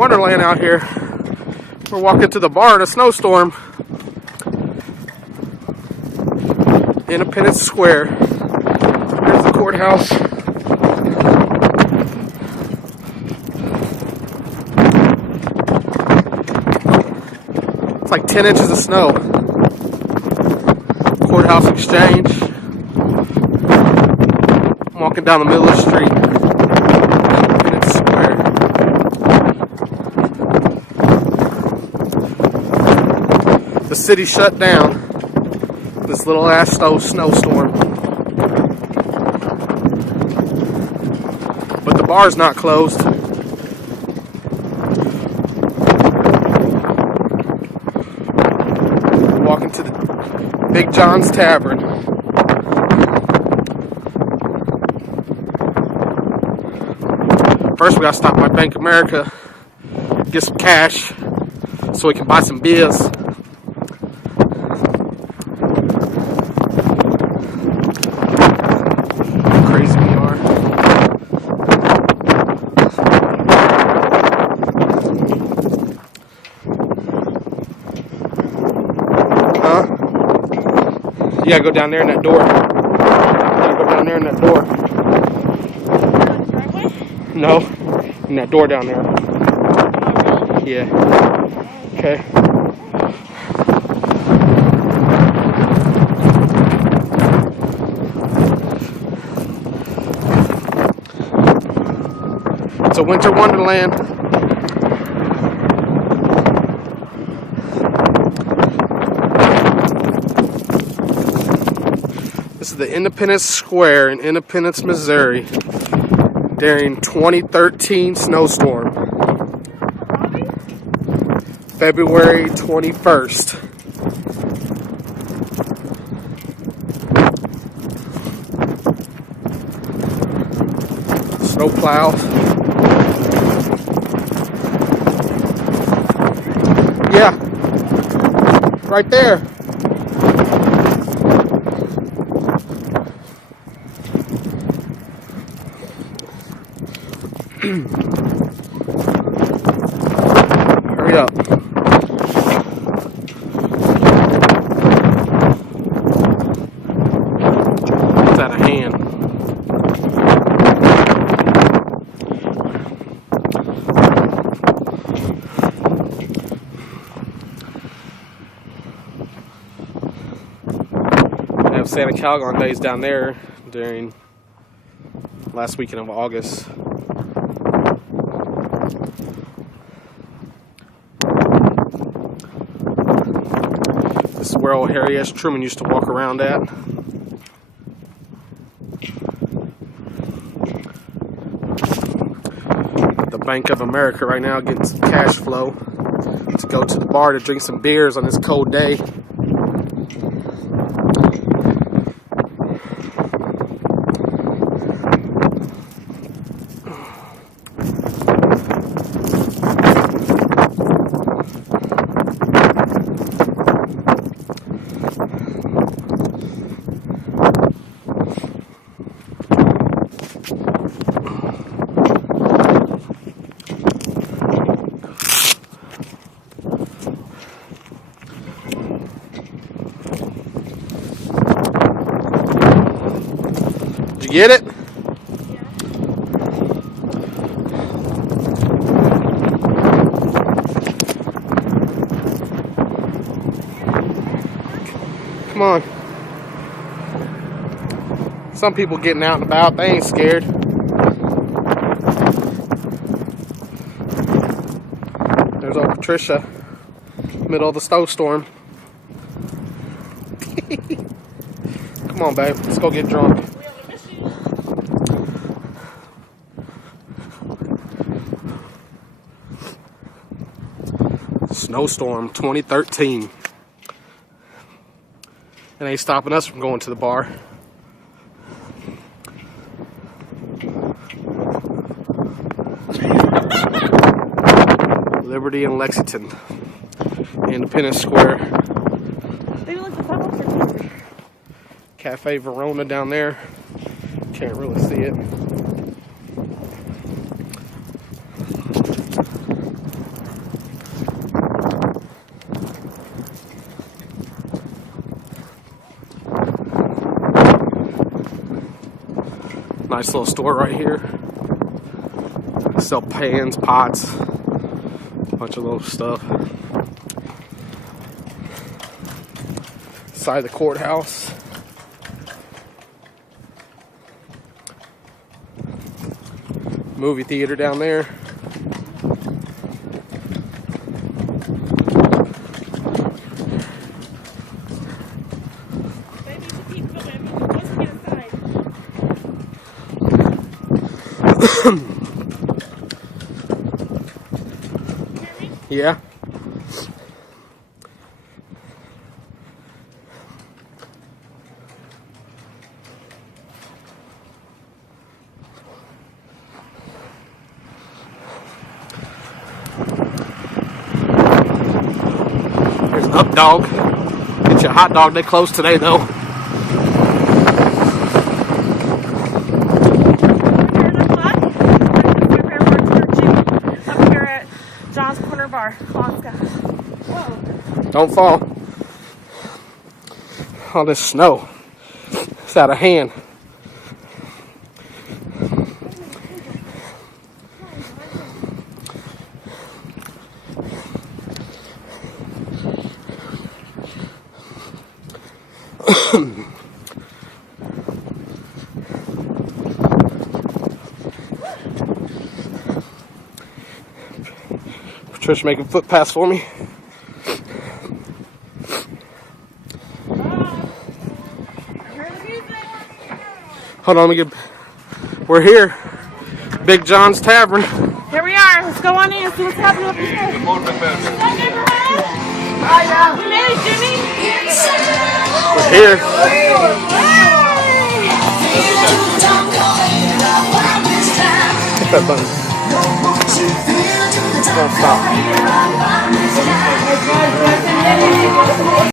Wonderland out here. We're walking to the bar in a snowstorm. Independence Square. There's the courthouse. It's like 10 inches of snow. Courthouse Exchange. I'm walking down the middle of the street. Independence Square. The city shut down. This little ass snowstorm. But the bar's not closed. Walking to the Big John's Tavern. First we gotta stop by Bank of America, get some cash so we can buy some beers. Crazy we are. Huh? You gotta go down there in that door. You gotta go down there in that door. No, in that door down there. Yeah. Okay. It's a winter wonderland. This is the Independence Square in Independence, Missouri during 2013 snowstorm. February 21st. Snowplow. Yeah. Right there. Hurry up. It's out of hand. They have Santa Calgon days down there during last weekend of August. This is where old Harry S. Truman used to walk around at. The Bank of America right now getting some cash flow to go to the bar to drink some beers on this cold day. Did you get it? Come on. Some people getting out and about, they ain't scared. There's old Patricia, middle of the snowstorm. Come on, babe, let's go get drunk. Snowstorm 2013. It ain't stopping us from going to the bar. Liberty and Lexington. Independence Square. Cafe Verona down there. Can't really see it. Nice little store right here. Sell pans, pots, a bunch of little stuff. Side of the courthouse. Movie theater down there. Yeah. There's Up Dog. Get you a hot dog. They closed today though. John's Corner Bar, Alaska. Whoa. Don't fall. All this snow. It's out of hand. Patricia making foot pass for me. Hold on, let me get. We're here. Big John's Tavern. Here we are. Let's go on in and see what's happening up here. Good morning, Hi, yeah. We made it, Jimmy. We're here. Hit that button. Don't stop.